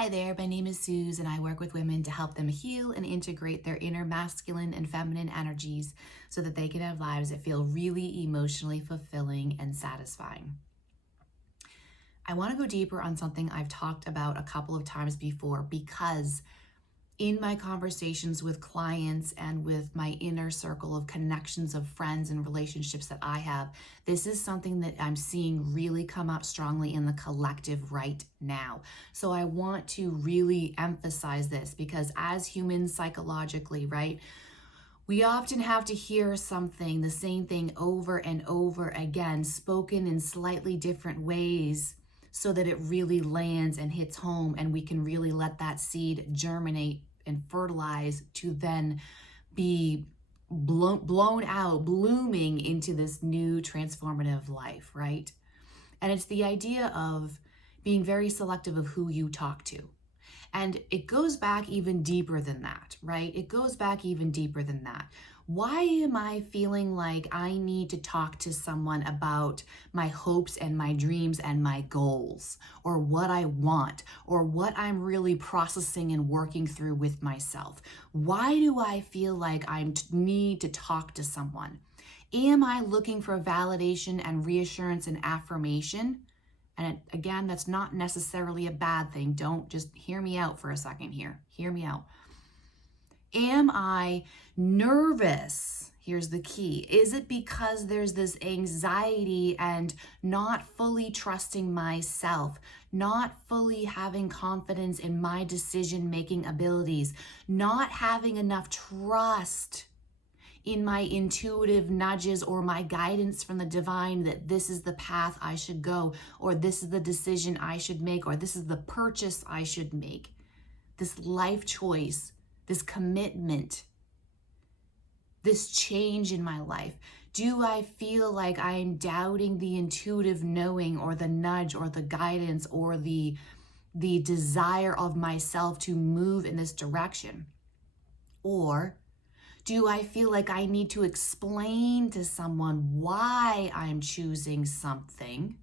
Hi there, my name is Suze and I work with women to help them heal and integrate their inner masculine and feminine energies so that they can have lives that feel really emotionally fulfilling and satisfying. I want to go deeper on something I've talked about a couple of times before because in my conversations with clients and with my inner circle of connections of friends and relationships that I have, this is something that I'm seeing really come up strongly in the collective right now. So I want to really emphasize this because as humans psychologically, right, we often have to hear something, the same thing over and over again, spoken in slightly different ways so that it really lands and hits home and we can really let that seed germinate and fertilize to then be blown out, blooming into this new transformative life, right? And it's the idea of being very selective of who you talk to. And it goes back even deeper than that, right? It goes back even deeper than that. Why am I feeling like I need to talk to someone about my hopes and my dreams and my goals, or what I want, or what I'm really processing and working through with myself? Why do I feel like I need to talk to someone? Am I looking for validation and reassurance and affirmation? And again, that's not necessarily a bad thing. Don't just hear me out for a second here. Hear me out. Am I nervous? Here's the key. Is it because there's this anxiety and not fully trusting myself, not fully having confidence in my decision-making abilities, not having enough trust in my intuitive nudges or my guidance from the divine that this is the path I should go, or this is the decision I should make, or this is the purchase I should make, this life choice, this commitment, this change in my life? Do I feel like I'm doubting the intuitive knowing or the nudge or the guidance or the desire of myself to move in this direction? Or do I feel like I need to explain to someone why I'm choosing something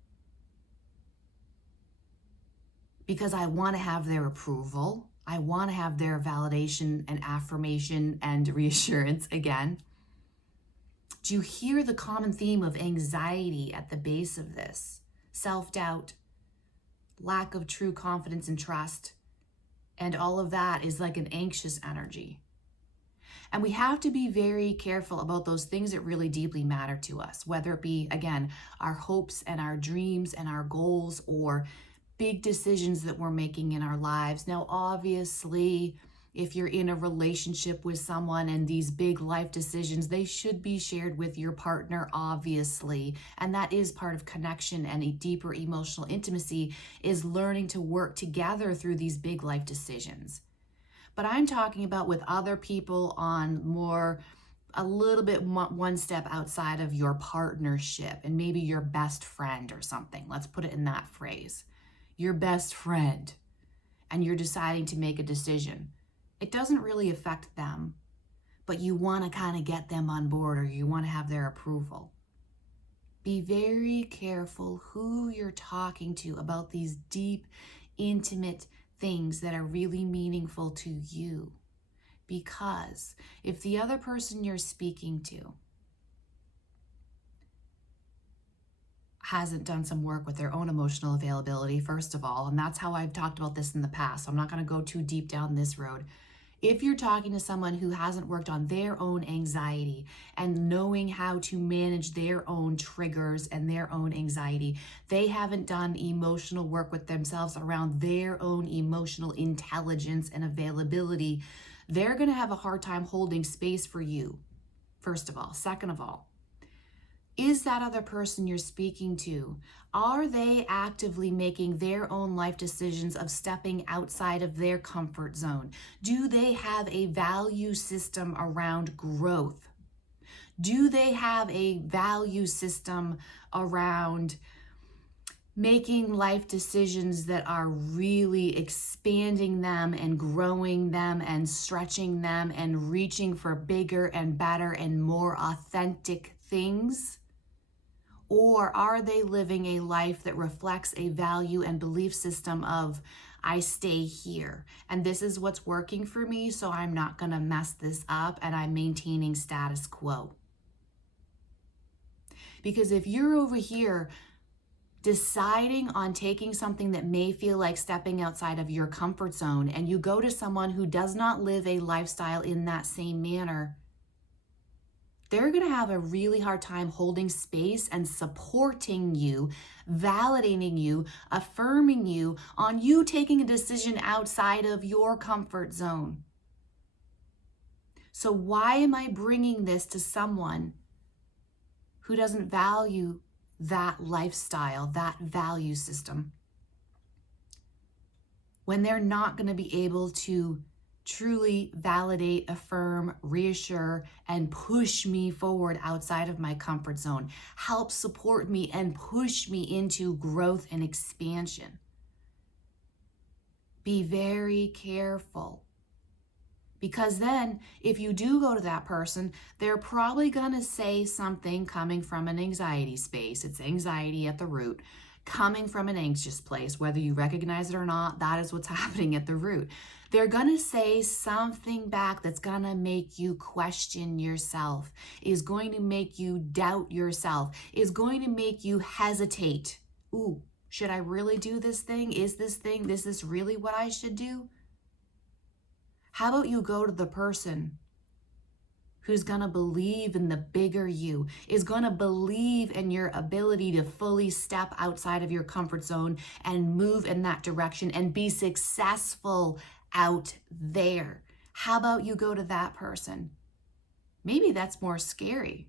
because I want to have their approval? I want to have their validation and affirmation and reassurance again. Do you hear the common theme of anxiety at the base of this? Self-doubt, lack of true confidence and trust, and all of that is like an anxious energy. And we have to be very careful about those things that really deeply matter to us, whether it be, again, our hopes and our dreams and our goals or big decisions that we're making in our lives. Now, obviously, if you're in a relationship with someone and these big life decisions, they should be shared with your partner, obviously. And that is part of connection and a deeper emotional intimacy, is learning to work together through these big life decisions. But I'm talking about with other people on more, a little bit one step outside of your partnership and maybe your best friend or something. Let's put it in that phrase. Your best friend, and you're deciding to make a decision. It doesn't really affect them, but you want to kind of get them on board or you want to have their approval. Be very careful who you're talking to about these deep, intimate things that are really meaningful to you. Because if the other person you're speaking to hasn't done some work with their own emotional availability, first of all, and that's how I've talked about this in the past, so I'm not going to go too deep down this road. If you're talking to someone who hasn't worked on their own anxiety and knowing how to manage their own triggers and their own anxiety, they haven't done emotional work with themselves around their own emotional intelligence and availability, they're going to have a hard time holding space for you, first of all. Second of all, is that other person you're speaking to, are they actively making their own life decisions of stepping outside of their comfort zone? Do they have a value system around growth? Do they have a value system around making life decisions that are really expanding them and growing them and stretching them and reaching for bigger and better and more authentic things? Or are they living a life that reflects a value and belief system of, I stay here and this is what's working for me, so I'm not going to mess this up and I'm maintaining status quo? Because if you're over here deciding on taking something that may feel like stepping outside of your comfort zone, and you go to someone who does not live a lifestyle in that same manner, they're going to have a really hard time holding space and supporting you, validating you, affirming you on you taking a decision outside of your comfort zone. So why am I bringing this to someone who doesn't value that lifestyle, that value system, when they're not going to be able to truly validate, affirm, reassure, and push me forward outside of my comfort zone, help support me and push me into growth and expansion? Be very careful. Because then if you do go to that person, they're probably going to say something coming from an anxiety space. It's anxiety at the root, coming from an anxious place. Whether you recognize it or not, that is what's happening at the root. They're going to say something back that's going to make you question yourself, is going to make you doubt yourself, is going to make you hesitate. Ooh, should I really do this thing? Is this really what I should do? How about you go to the person who's going to believe in the bigger you, is going to believe in your ability to fully step outside of your comfort zone and move in that direction and be successful out there? How about you go to that person? Maybe that's more scary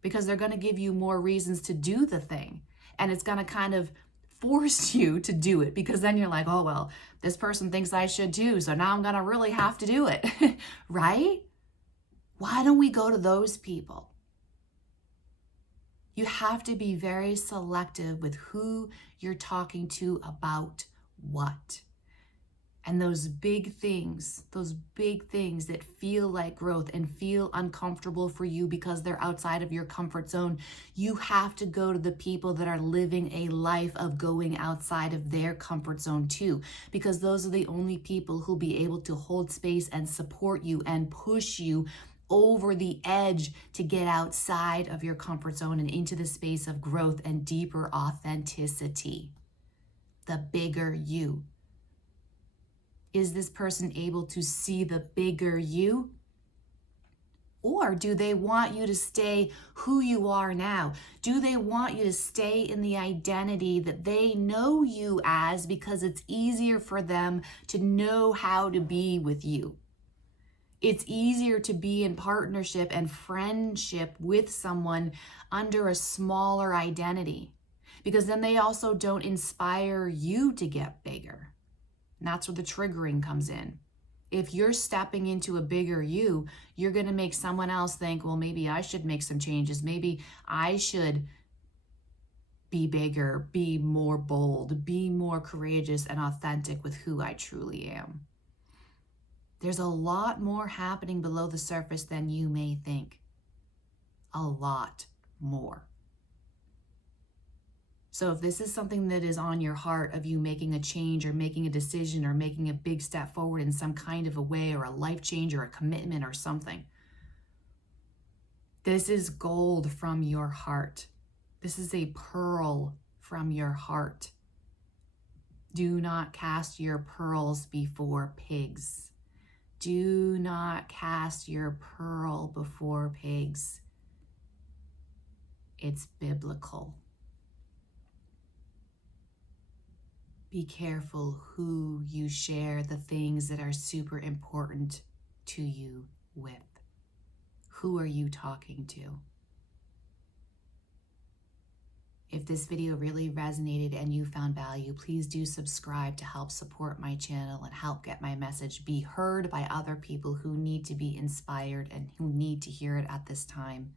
because they're going to give you more reasons to do the thing, and it's going to kind of force you to do it, because then you're like, oh, well, this person thinks I should too, so now I'm going to really have to do it, right? Why don't we go to those people? You have to be very selective with who you're talking to about what. And those big things that feel like growth and feel uncomfortable for you because they're outside of your comfort zone, you have to go to the people that are living a life of going outside of their comfort zone too, because those are the only people who'll be able to hold space and support you and push you over the edge to get outside of your comfort zone and into the space of growth and deeper authenticity. The bigger you. Is this person able to see the bigger you? Or do they want you to stay who you are now? Do they want you to stay in the identity that they know you as because it's easier for them to know how to be with you? It's easier to be in partnership and friendship with someone under a smaller identity, because then they also don't inspire you to get bigger. And that's where the triggering comes in. If you're stepping into a bigger you, you're going to make someone else think, well, maybe I should make some changes. Maybe I should be bigger, be more bold, be more courageous and authentic with who I truly am. There's a lot more happening below the surface than you may think. A lot more. So if this is something that is on your heart of you making a change or making a decision or making a big step forward in some kind of a way, or a life change or a commitment or something, this is gold from your heart. This is a pearl from your heart. Do not cast your pearls before pigs. Do not cast your pearl before pigs. It's biblical. Be careful who you share the things that are super important to you with. Who are you talking to? If this video really resonated and you found value, please do subscribe to help support my channel and help get my message be heard by other people who need to be inspired and who need to hear it at this time.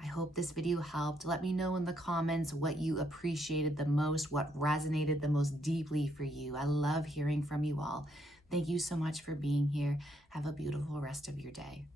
I hope this video helped. Let me know in the comments what you appreciated the most, what resonated the most deeply for you. I love hearing from you all. Thank you so much for being here. Have a beautiful rest of your day.